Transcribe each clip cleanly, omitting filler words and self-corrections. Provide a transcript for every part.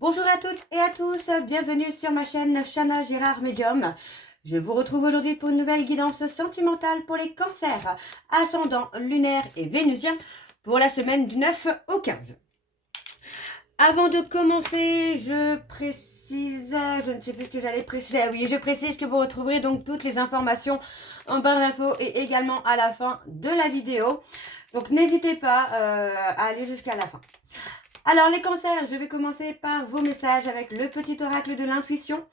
Bonjour à toutes et à tous, bienvenue sur ma chaîne Chana Gérard Medium. Je vous retrouve aujourd'hui pour une nouvelle guidance sentimentale pour les cancers, ascendant lunaire et vénusien pour la semaine du 9 au 15. Avant de commencer, je précise, je ne sais plus ce que j'allais préciser. Ah oui, je précise que vous retrouverez donc toutes les informations en barre d'infos et également à la fin de la vidéo. Donc n'hésitez pas à aller jusqu'à la fin. Alors les cancers, je vais commencer par vos messages avec le petit oracle de l'intuition.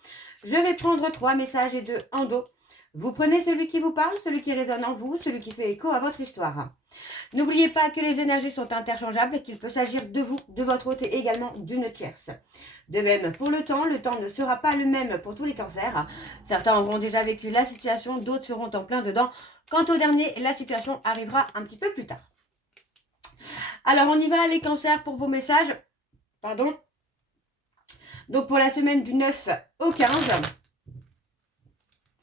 Je vais prendre 3 messages et 2 en dos. Vous prenez celui qui vous parle, celui qui résonne en vous, celui qui fait écho à votre histoire. N'oubliez pas que les énergies sont interchangeables et qu'il peut s'agir de vous, de votre hôte et également d'une tierce. De même, pour le temps ne sera pas le même pour tous les cancers. Certains auront déjà vécu la situation, d'autres seront en plein dedans. Quant au dernier, la situation arrivera un petit peu plus tard. Alors on y va les cancers pour vos messages. Pardon. Donc pour la semaine du 9 au 15.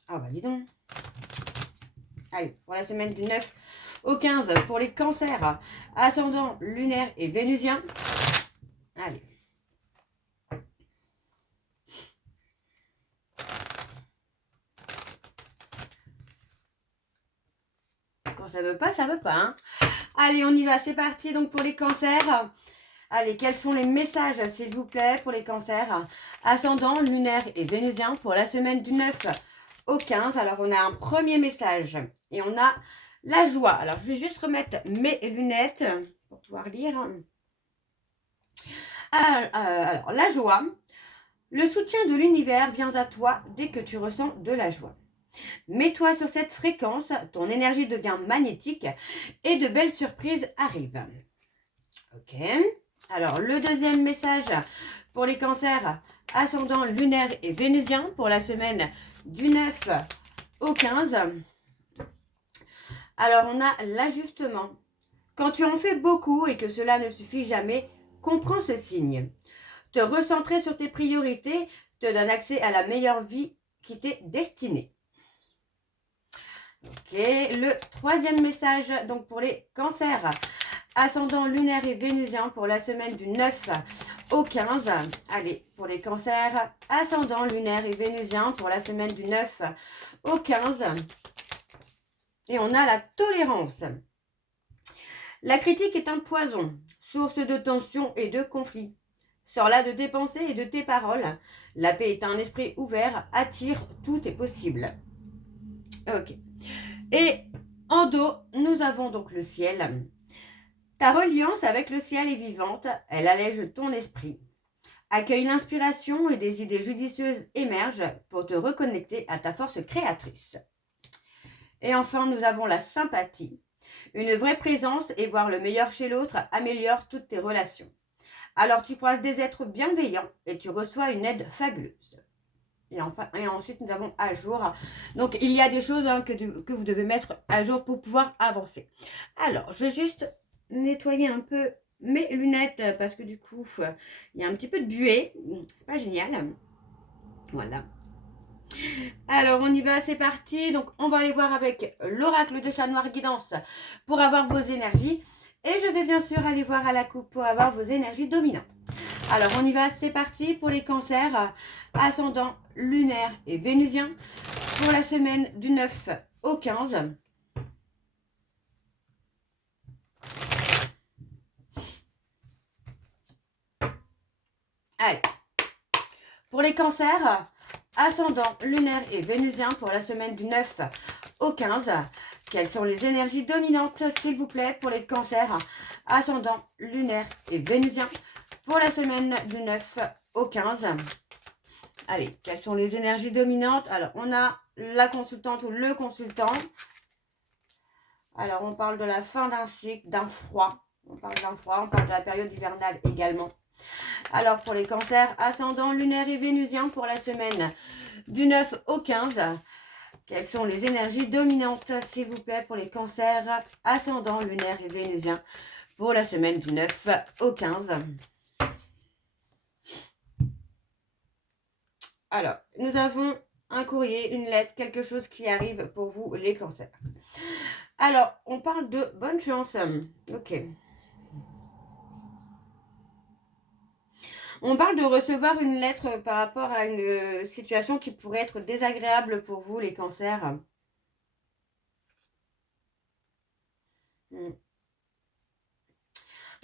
Ah bah dis donc. Allez, pour la semaine du 9 au 15 pour les cancers, ascendant lunaire et vénusien. Allez. Quand ça veut pas, ça veut pas. Hein. Allez, on y va, c'est parti. Donc pour les cancers. Allez, quels sont les messages, s'il vous plaît, pour les cancers ascendant lunaire et vénusien pour la semaine du 9 au 15. Alors, on a un premier message et on a la joie. Alors, je vais juste remettre mes lunettes pour pouvoir lire. Alors, la joie. Le soutien de l'univers vient à toi dès que tu ressens de la joie. Mets-toi sur cette fréquence, ton énergie devient magnétique et de belles surprises arrivent. Ok. Alors, le deuxième message pour les cancers ascendant lunaire et vénusien pour la semaine du 9 au 15. Alors, on a l'ajustement. Quand tu en fais beaucoup et que cela ne suffit jamais, comprends ce signe. Te recentrer sur tes priorités te donne accès à la meilleure vie qui t'est destinée. Ok, le troisième message donc pour les cancers ascendant lunaire et vénusien pour la semaine du 9 au 15. Allez, pour les cancers, ascendant lunaire et vénusien pour la semaine du 9 au 15. Et on a la tolérance. La critique est un poison, source de tension et de conflit. Sors-la de tes pensées et de tes paroles. La paix est un esprit ouvert, attire, tout est possible. Ok. Et en dos, nous avons donc le ciel. Ta reliance avec le ciel est vivante, elle allège ton esprit. Accueille l'inspiration et des idées judicieuses émergent pour te reconnecter à ta force créatrice. Et enfin, nous avons la sympathie. Une vraie présence et voir le meilleur chez l'autre améliore toutes tes relations. Alors tu croises des êtres bienveillants et tu reçois une aide fabuleuse. Et ensuite, nous avons à jour. Donc, il y a des choses que vous devez mettre à jour pour pouvoir avancer. Alors, je vais juste nettoyer un peu mes lunettes parce que du coup, il y a un petit peu de buée. C'est pas génial. Voilà. Alors, on y va, c'est parti. Donc, on va aller voir avec l'oracle de chat noir guidance pour avoir vos énergies. Et je vais bien sûr aller voir à la coupe pour avoir vos énergies dominantes. Alors, on y va, c'est parti pour les cancers, ascendant lunaire et vénusien pour la semaine du 9 au 15. Allez, pour les cancers, ascendant lunaire et vénusien pour la semaine du 9 au 15. Quelles sont les énergies dominantes, s'il vous plaît, pour les cancers, ascendant lunaire et vénusien pour la semaine du 9 au 15. Allez, quelles sont les énergies dominantes? Alors, on a la consultante ou le consultant. Alors, on parle de la fin d'un cycle, d'un froid. On parle d'un froid, on parle de la période hivernale également. Alors, pour les cancers, ascendant lunaire et vénusien pour la semaine du 9 au 15. Quelles sont les énergies dominantes, s'il vous plaît, pour les cancers, ascendant lunaire et vénusien pour la semaine du 9 au 15. Alors, nous avons un courrier, une lettre, quelque chose qui arrive pour vous, les cancers. Alors, on parle de bonne chance. Ok. On parle de recevoir une lettre par rapport à une situation qui pourrait être désagréable pour vous, les cancers. Hmm.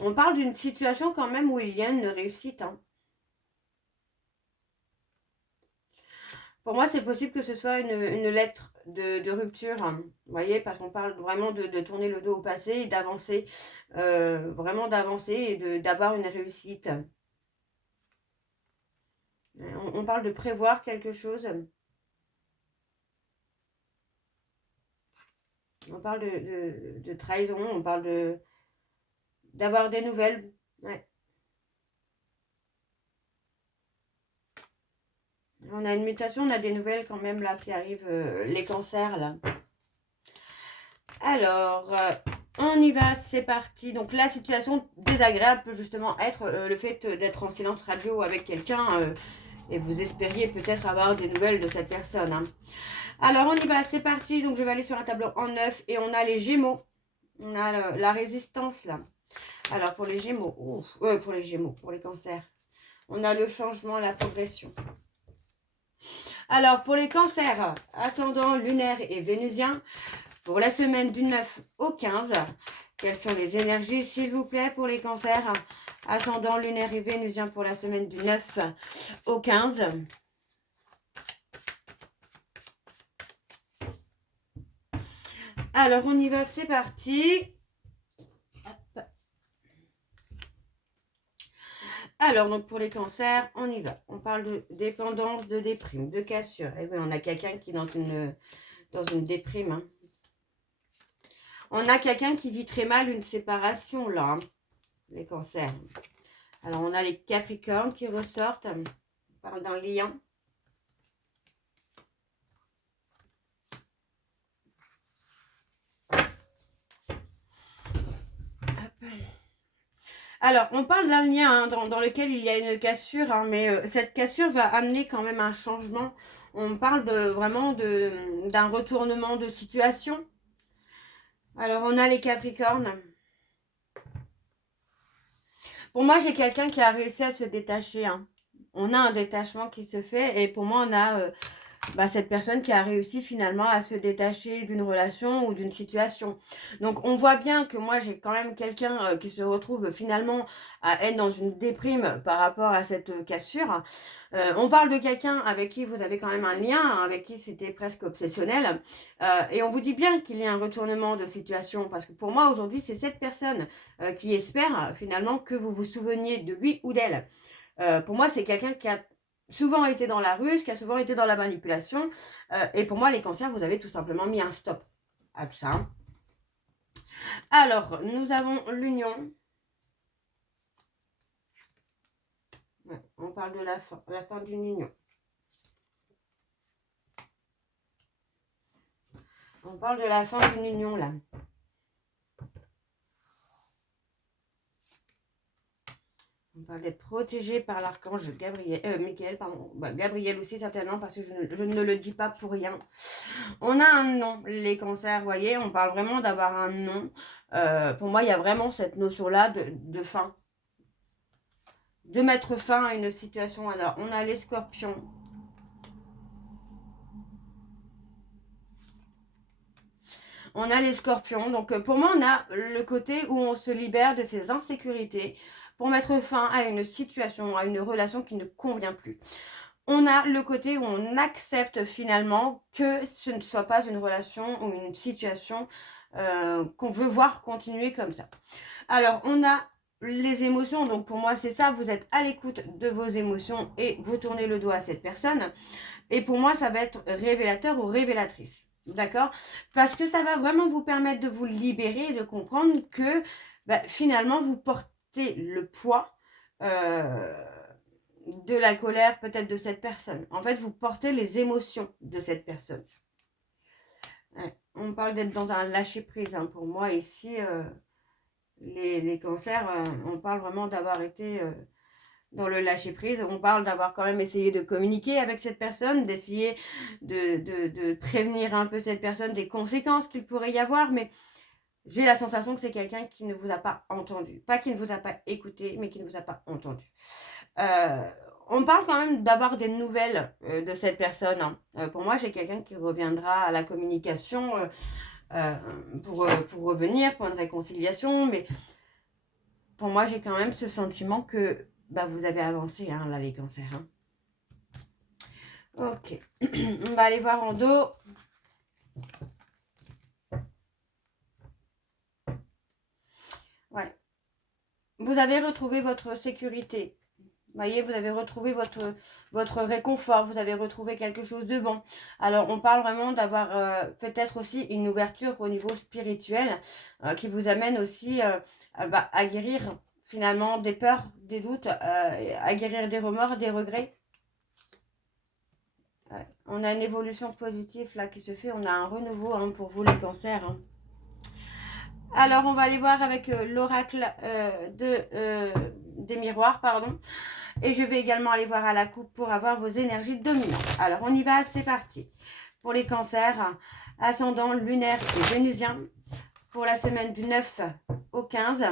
On parle d'une situation quand même où il y a une réussite. Hein. Pour moi, c'est possible que ce soit une lettre de rupture, hein. Vous voyez, parce qu'on parle vraiment de tourner le dos au passé et d'avancer, vraiment d'avancer et d'avoir une réussite. On parle de prévoir quelque chose. On parle de trahison, on parle d'avoir des nouvelles. Ouais. On a une mutation, on a des nouvelles quand même là qui arrivent, les cancers là. Alors, on y va, c'est parti. Donc la situation désagréable peut justement être le fait d'être en silence radio avec quelqu'un et vous espériez peut-être avoir des nouvelles de cette personne. Hein. Alors on y va, c'est parti. Donc je vais aller sur un tableau en 9 et on a les Gémeaux. On a la résistance là. Alors pour les Gémeaux, pour les cancers, on a le changement, la progression. Alors pour les cancers, ascendant lunaire et vénusien, pour la semaine du 9 au 15, quelles sont les énergies s'il vous plaît pour les cancers, ascendant lunaire et vénusien pour la semaine du 9 au 15. Alors on y va, c'est parti. Hop. Alors, donc pour les cancers, on y va. On parle de dépendance, de déprime, de cassure. Et oui, on a quelqu'un qui est dans une déprime. Hein. On a quelqu'un qui vit très mal une séparation, là, hein, les cancers. Alors, on a les capricornes qui ressortent. On parle d'un lien. Alors, on parle d'un lien hein, dans lequel il y a une cassure, hein, mais cette cassure va amener quand même un changement. On parle vraiment d'un retournement de situation. Alors, on a les Capricornes. Pour moi, j'ai quelqu'un qui a réussi à se détacher. Hein. On a un détachement qui se fait et pour moi, on a cette personne qui a réussi finalement à se détacher d'une relation ou d'une situation. Donc on voit bien que moi j'ai quand même quelqu'un qui se retrouve finalement à être dans une déprime par rapport à cette cassure. On parle de quelqu'un avec qui vous avez quand même un lien, hein, avec qui c'était presque obsessionnel. Et on vous dit bien qu'il y a un retournement de situation parce que pour moi aujourd'hui c'est cette personne qui espère finalement que vous vous souveniez de lui ou d'elle. Pour moi c'est quelqu'un qui a souvent été dans la ruse, qui a souvent été dans la manipulation. Et pour moi, les cancers, vous avez tout simplement mis un stop à tout ça. Hein. Alors, nous avons l'union. Ouais, on parle de la fin d'une union. On parle de la fin d'une union, là. On parle d'être protégé par l'archange Gabriel, Michael, pardon. Gabriel aussi, certainement, parce que je ne le dis pas pour rien. On a un nom, les cancers, vous voyez, on parle vraiment d'avoir un nom. Pour moi, il y a vraiment cette notion-là de fin. De mettre fin à une situation. Alors, on a les scorpions. On a les scorpions. Donc, pour moi, on a le côté où on se libère de ses insécurités pour mettre fin à une situation, à une relation qui ne convient plus. On a le côté où on accepte finalement que ce ne soit pas une relation ou une situation qu'on veut voir continuer comme ça. Alors, on a les émotions, donc pour moi c'est ça, vous êtes à l'écoute de vos émotions et vous tournez le doigt à cette personne. Et pour moi ça va être révélateur ou révélatrice, d'accord? Parce que ça va vraiment vous permettre de vous libérer et de comprendre que finalement vous portez le poids de la colère peut-être de cette personne. En fait vous portez les émotions de cette personne. Ouais. On parle d'être dans un lâcher prise hein, pour moi ici. Les cancers, on parle vraiment d'avoir été dans le lâcher-prise. On parle d'avoir quand même essayé de communiquer avec cette personne, d'essayer de prévenir un peu cette personne des conséquences qu'il pourrait y avoir. Mais j'ai la sensation que c'est quelqu'un qui ne vous a pas entendu. Pas qui ne vous a pas écouté, mais qui ne vous a pas entendu. On parle quand même d'avoir des nouvelles de cette personne. Hein. Pour moi, j'ai quelqu'un qui reviendra à la communication pour revenir, pour une réconciliation. Mais pour moi, j'ai quand même ce sentiment que bah, vous avez avancé, hein, là, les cancers. Hein. Ok. On va aller voir en dos. Ouais. Vous avez retrouvé votre sécurité. Vous voyez, vous avez retrouvé votre réconfort, vous avez retrouvé quelque chose de bon. Alors, on parle vraiment d'avoir peut-être aussi une ouverture au niveau spirituel qui vous amène aussi à guérir finalement des peurs, des doutes, à guérir des remords, des regrets. Ouais. On a une évolution positive là qui se fait, on a un renouveau hein, pour vous les cancers. Hein. Alors, on va aller voir avec l'oracle des miroirs, pardon. Et je vais également aller voir à la coupe pour avoir vos énergies dominantes. Alors, on y va, c'est parti. Pour les cancers, ascendant lunaire et vénusien, pour la semaine du 9 au 15.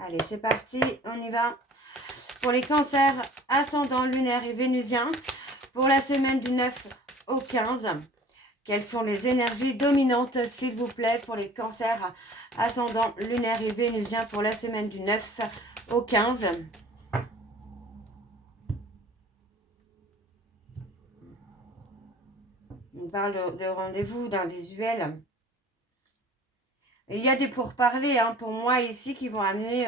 Allez, c'est parti, on y va. Pour les cancers, ascendant lunaire et vénusien, pour la semaine du 9 au 15. Quelles sont les énergies dominantes, s'il vous plaît, pour les cancers ascendant lunaire et vénusien pour la semaine du 9 au 15. On parle de rendez-vous, d'un visuel. Il y a des pourparlers hein, pour moi ici qui vont amener...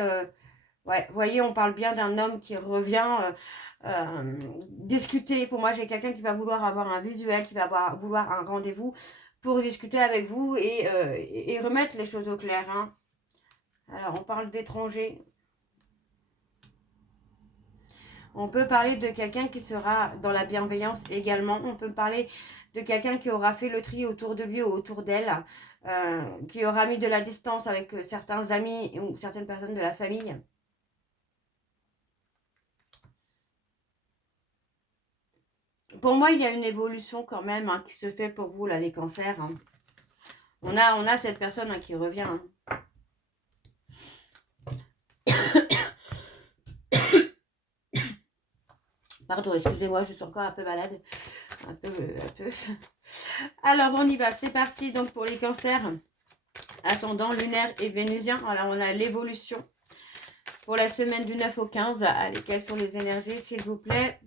ouais, vous voyez, on parle bien d'un homme qui revient discuter. Pour moi, j'ai quelqu'un qui va vouloir avoir un visuel, qui va vouloir un rendez-vous pour discuter avec vous et remettre les choses au clair. Hein. Alors, on parle d'étrangers. On peut parler de quelqu'un qui sera dans la bienveillance également. On peut parler de quelqu'un qui aura fait le tri autour de lui ou autour d'elle, qui aura mis de la distance avec certains amis ou certaines personnes de la famille. Pour moi, il y a une évolution quand même hein, qui se fait pour vous, là, les cancers. Hein. On a cette personne hein, qui revient. Hein. Pardon, excusez-moi, je suis encore un peu malade. Un peu. Alors, on y va, c'est parti. Donc, pour les cancers, ascendant lunaire et vénusien. Alors, on a l'évolution. Pour la semaine du 9 au 15. Allez, quelles sont les énergies, s'il vous plaît?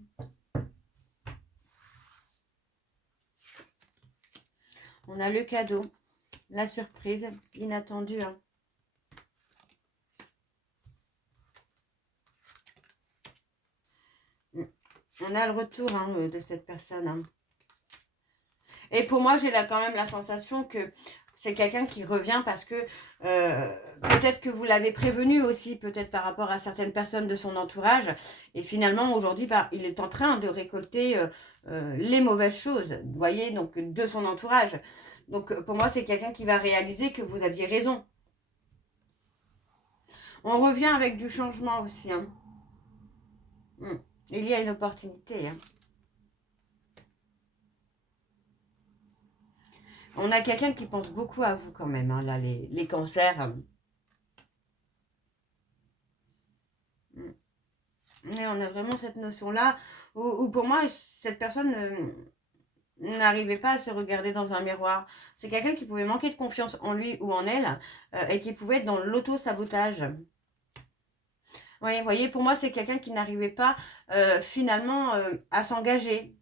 On a le cadeau, la surprise, inattendue. Hein. On a le retour hein, de cette personne. Hein. Et pour moi, j'ai quand même la sensation que c'est quelqu'un qui revient parce que peut-être que vous l'avez prévenu aussi, peut-être par rapport à certaines personnes de son entourage. Et finalement, aujourd'hui, bah, il est en train de récolter les mauvaises choses, vous voyez, donc de son entourage. Donc pour moi, c'est quelqu'un qui va réaliser que vous aviez raison. On revient avec du changement aussi. Hein. Il y a une opportunité. Hein. On a quelqu'un qui pense beaucoup à vous quand même, hein, là, les cancers. Et on a vraiment cette notion-là où pour moi, cette personne n'arrivait pas à se regarder dans un miroir. C'est quelqu'un qui pouvait manquer de confiance en lui ou en elle et qui pouvait être dans l'auto-sabotage. Oui, vous voyez, pour moi, c'est quelqu'un qui n'arrivait pas finalement à s'engager.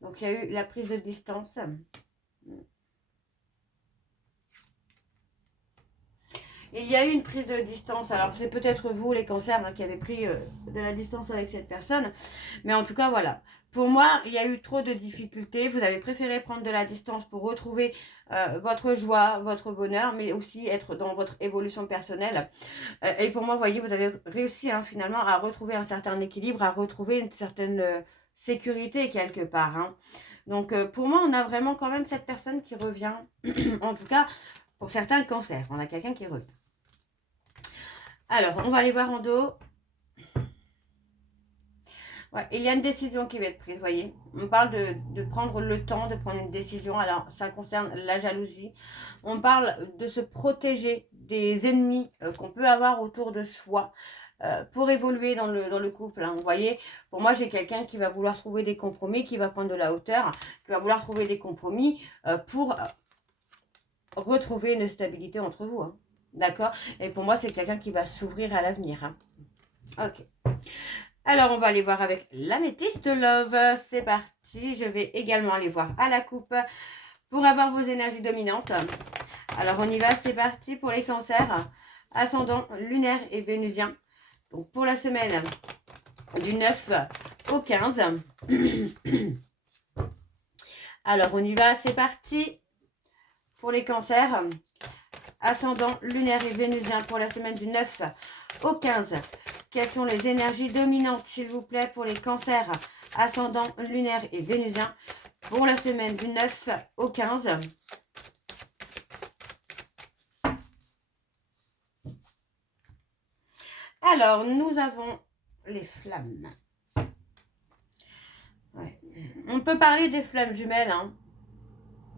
Donc, il y a eu la prise de distance. Il y a eu une prise de distance. Alors, c'est peut-être vous, les cancers, hein, qui avez pris de la distance avec cette personne. Mais en tout cas, voilà. Pour moi, il y a eu trop de difficultés. Vous avez préféré prendre de la distance pour retrouver votre joie, votre bonheur, mais aussi être dans votre évolution personnelle. Et pour moi, vous voyez, vous avez réussi hein, finalement à retrouver un certain équilibre, à retrouver une certaine sécurité quelque part. Hein. Donc, pour moi, on a vraiment quand même cette personne qui revient. En tout cas, pour certains cancers, on a quelqu'un qui revient. Alors, on va aller voir en dos. Ouais, il y a une décision qui va être prise, vous voyez. On parle de prendre le temps de prendre une décision. Alors, ça concerne la jalousie. On parle de se protéger des ennemis qu'on peut avoir autour de soi pour évoluer dans le couple. Hein. Vous voyez, pour moi, j'ai quelqu'un qui va vouloir trouver des compromis, qui va prendre de la hauteur, qui va vouloir trouver des compromis pour retrouver une stabilité entre vous. Hein. D'accord? Et pour moi, c'est quelqu'un qui va s'ouvrir à l'avenir. Hein. Ok. Alors, on va aller voir avec l'améthyste love. C'est parti. Je vais également aller voir à la coupe pour avoir vos énergies dominantes. Alors, on y va. C'est parti pour les cancers. Ascendant lunaire et vénusien. Donc, pour la semaine du 9 au 15. Alors, on y va. C'est parti pour les cancers. Ascendant lunaire et vénusien pour la semaine du 9 au 15. Quelles sont les énergies dominantes, s'il vous plaît, pour les cancers ascendant lunaire et vénusien pour la semaine du 9 au 15. Alors, nous avons les flammes. Ouais. On peut parler des flammes jumelles, hein.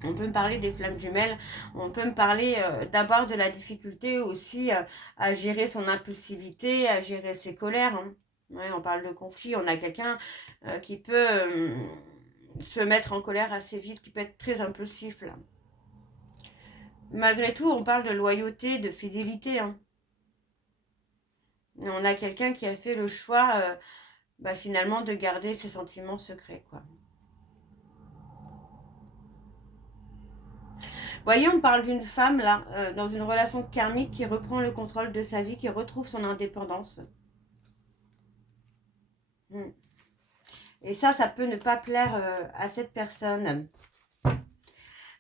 On peut me parler des flammes jumelles, on peut me parler d'abord de la difficulté aussi à gérer son impulsivité, à gérer ses colères. Hein. Ouais, on parle de conflit, on a quelqu'un qui peut se mettre en colère assez vite, qui peut être très impulsif. Là. Malgré tout, on parle de loyauté, de fidélité. Hein. Et on a quelqu'un qui a fait le choix finalement de garder ses sentiments secrets. Quoi. Voyez, on parle d'une femme, là, dans une relation karmique qui reprend le contrôle de sa vie, qui retrouve son indépendance. Et ça peut ne pas plaire à cette personne.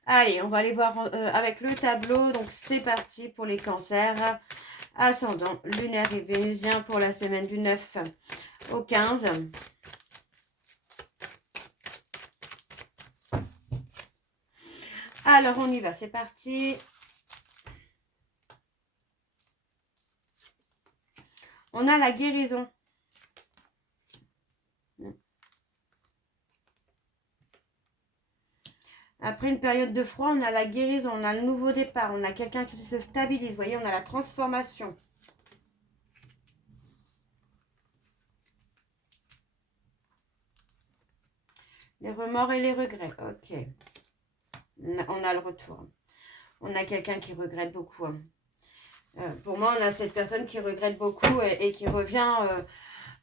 Allez, on va aller voir avec le tableau. Donc, c'est parti pour les cancers. Ascendant lunaire et vénusien pour la semaine du 9 au 15. Alors, on y va, c'est parti. On a la guérison. Après une période de froid, on a la guérison, on a le nouveau départ, on a quelqu'un qui se stabilise. Vous voyez, on a la transformation. Les remords et les regrets. Ok. On a le retour. On a quelqu'un qui regrette beaucoup. Pour moi, on a cette personne qui regrette beaucoup et qui revient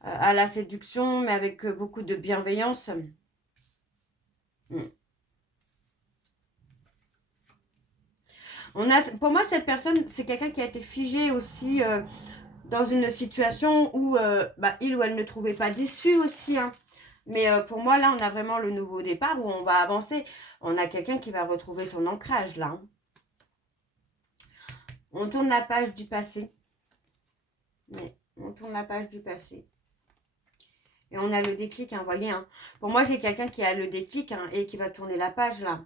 à la séduction, mais avec beaucoup de bienveillance. Pour moi, cette personne, c'est quelqu'un qui a été figé aussi dans une situation où il ou elle ne trouvait pas d'issue aussi. Hein. Mais pour moi, là, on a vraiment le nouveau départ où on va avancer. On a quelqu'un qui va retrouver son ancrage, là. Hein. On tourne la page du passé. Oui, on tourne la page du passé. Et on a le déclic, hein, vous voyez. Hein. Pour moi, j'ai quelqu'un qui a le déclic hein, et qui va tourner la page, là.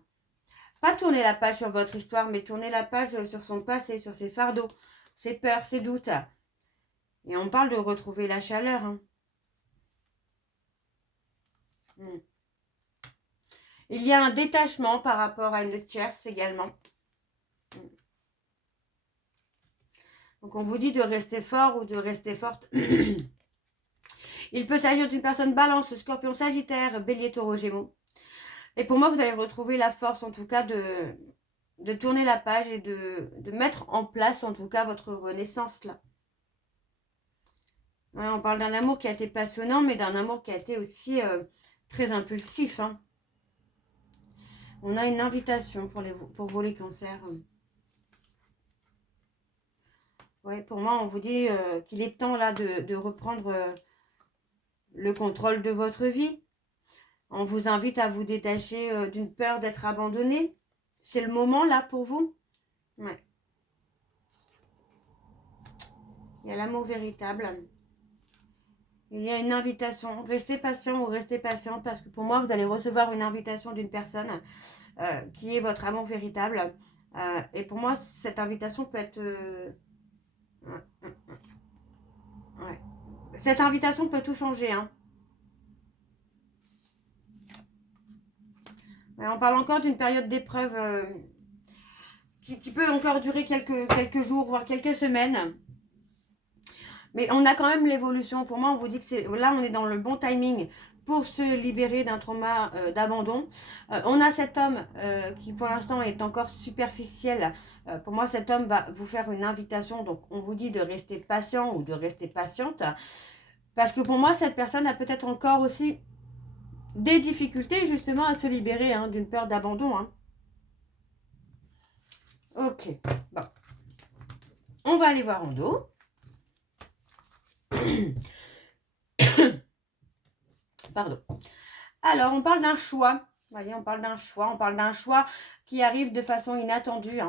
Pas tourner la page sur votre histoire, mais tourner la page sur son passé, sur ses fardeaux, ses peurs, ses doutes. Et on parle de retrouver la chaleur. Hein. Il y a un détachement par rapport à une tierce également. Donc on vous dit de rester fort ou de rester forte. Il peut s'agir d'une personne balance, scorpion, sagittaire, bélier, taureau, gémeaux. Et pour moi, vous allez retrouver la force en tout cas de tourner la page et de mettre en place en tout cas votre renaissance là. Ouais, on parle d'un amour qui a été passionnant, mais d'un amour qui a été aussi très impulsif. Hein. On a une invitation pour vous les cancers. Ouais, pour moi, on vous dit qu'il est temps là de reprendre le contrôle de votre vie. On vous invite à vous détacher d'une peur d'être abandonné. C'est le moment là pour vous. Ouais. Il y a l'amour véritable. Il y a une invitation. Restez patient ou restez patiente parce que pour moi, vous allez recevoir une invitation d'une personne qui est votre amour véritable. Et pour moi, cette invitation peut être... ouais. Cette invitation peut tout changer. Hein. Ouais, on parle encore d'une période d'épreuve qui peut encore durer quelques jours, voire quelques semaines. Mais on a quand même l'évolution. Pour moi, on vous dit que là, on est dans le bon timing pour se libérer d'un trauma d'abandon. On a cet homme qui, pour l'instant, est encore superficiel. Pour moi, cet homme va vous faire une invitation. Donc, on vous dit de rester patient ou de rester patiente. Parce que pour moi, cette personne a peut-être encore aussi des difficultés, justement, à se libérer d'une peur d'abandon. Ok, bon. On va aller voir en dos. Pardon. Alors, on parle d'un choix. Vous voyez, on parle d'un choix. On parle d'un choix qui arrive de façon inattendue.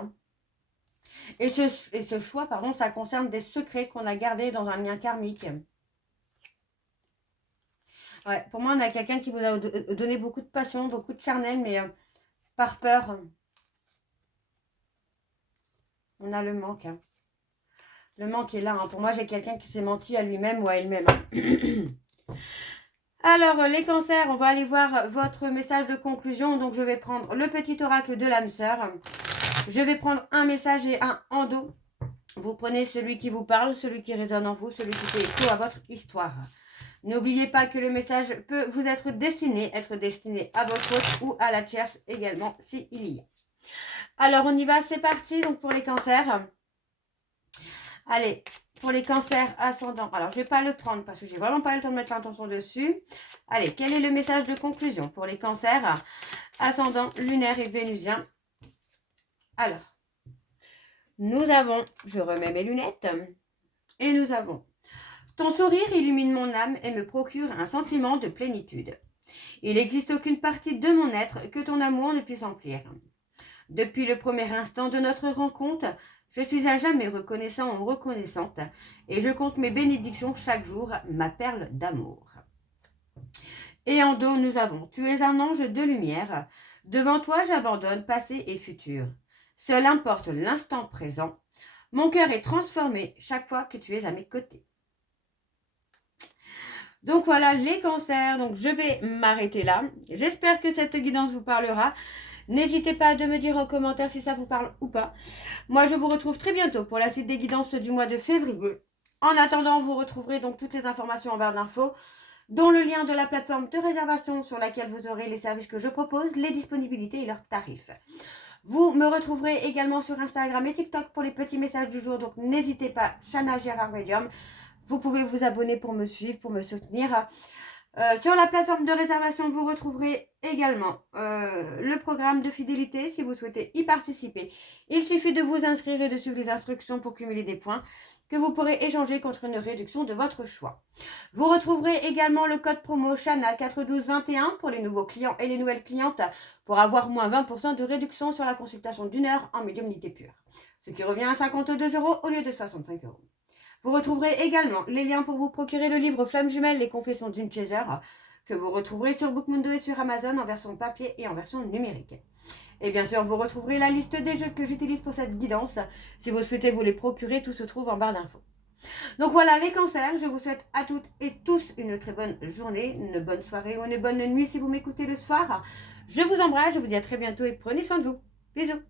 Et ce choix, pardon, ça concerne des secrets qu'on a gardés dans un lien karmique. Ouais, pour moi, on a quelqu'un qui vous a donné beaucoup de passion, beaucoup de charnel, mais par peur, on a le manque. Le manque est là. Pour moi, j'ai quelqu'un qui s'est menti à lui-même ou à elle-même. Alors, les cancers, on va aller voir votre message de conclusion. Donc, je vais prendre le petit oracle de l'âme sœur. Je vais prendre un message et un en dos. Vous prenez celui qui vous parle, celui qui résonne en vous, celui qui fait écho à votre histoire. N'oubliez pas que le message peut vous être destiné à votre hôte ou à la tierce également, s'il y a. Alors, on y va, c'est parti. Donc, pour les cancers. Allez, pour les cancers ascendants. Alors, je ne vais pas le prendre parce que j'ai vraiment pas eu le temps de mettre l'intention dessus. Allez, quel est le message de conclusion pour les cancers ascendants, lunaires et vénusiens? Alors, nous avons, je remets mes lunettes, et nous avons: ton sourire illumine mon âme et me procure un sentiment de plénitude. Il n'existe aucune partie de mon être que ton amour ne puisse emplir. Depuis le premier instant de notre rencontre, je suis à jamais reconnaissant ou reconnaissante et je compte mes bénédictions chaque jour, ma perle d'amour. Et en dos, nous avons: tu es un ange de lumière. Devant toi, j'abandonne passé et futur. Seul importe l'instant présent. Mon cœur est transformé chaque fois que tu es à mes côtés. Donc voilà les cancers. Donc je vais m'arrêter là. J'espère que cette guidance vous parlera. N'hésitez pas à me dire en commentaire si ça vous parle ou pas. Moi, je vous retrouve très bientôt pour la suite des guidances du mois de février. En attendant, vous retrouverez donc toutes les informations en barre d'infos, dont le lien de la plateforme de réservation sur laquelle vous aurez les services que je propose, les disponibilités et leurs tarifs. Vous me retrouverez également sur Instagram et TikTok pour les petits messages du jour. Donc n'hésitez pas, Chana Gérard Medium. Vous pouvez vous abonner pour me suivre, pour me soutenir. Sur la plateforme de réservation, vous retrouverez également le programme de fidélité si vous souhaitez y participer. Il suffit de vous inscrire et de suivre les instructions pour cumuler des points que vous pourrez échanger contre une réduction de votre choix. Vous retrouverez également le code promo Chana 41221 pour les nouveaux clients et les nouvelles clientes pour avoir moins 20% de réduction sur la consultation d'1 heure en médiumnité pure, ce qui revient à 52 € au lieu de 65 €. Vous retrouverez également les liens pour vous procurer le livre Flammes jumelles, les confessions d'une chaser, que vous retrouverez sur Bookmundo et sur Amazon en version papier et en version numérique. Et bien sûr, vous retrouverez la liste des jeux que j'utilise pour cette guidance. Si vous souhaitez vous les procurer, tout se trouve en barre d'infos. Donc voilà les cancers, je vous souhaite à toutes et tous une très bonne journée, une bonne soirée ou une bonne nuit si vous m'écoutez le soir. Je vous embrasse, je vous dis à très bientôt et prenez soin de vous. Bisous.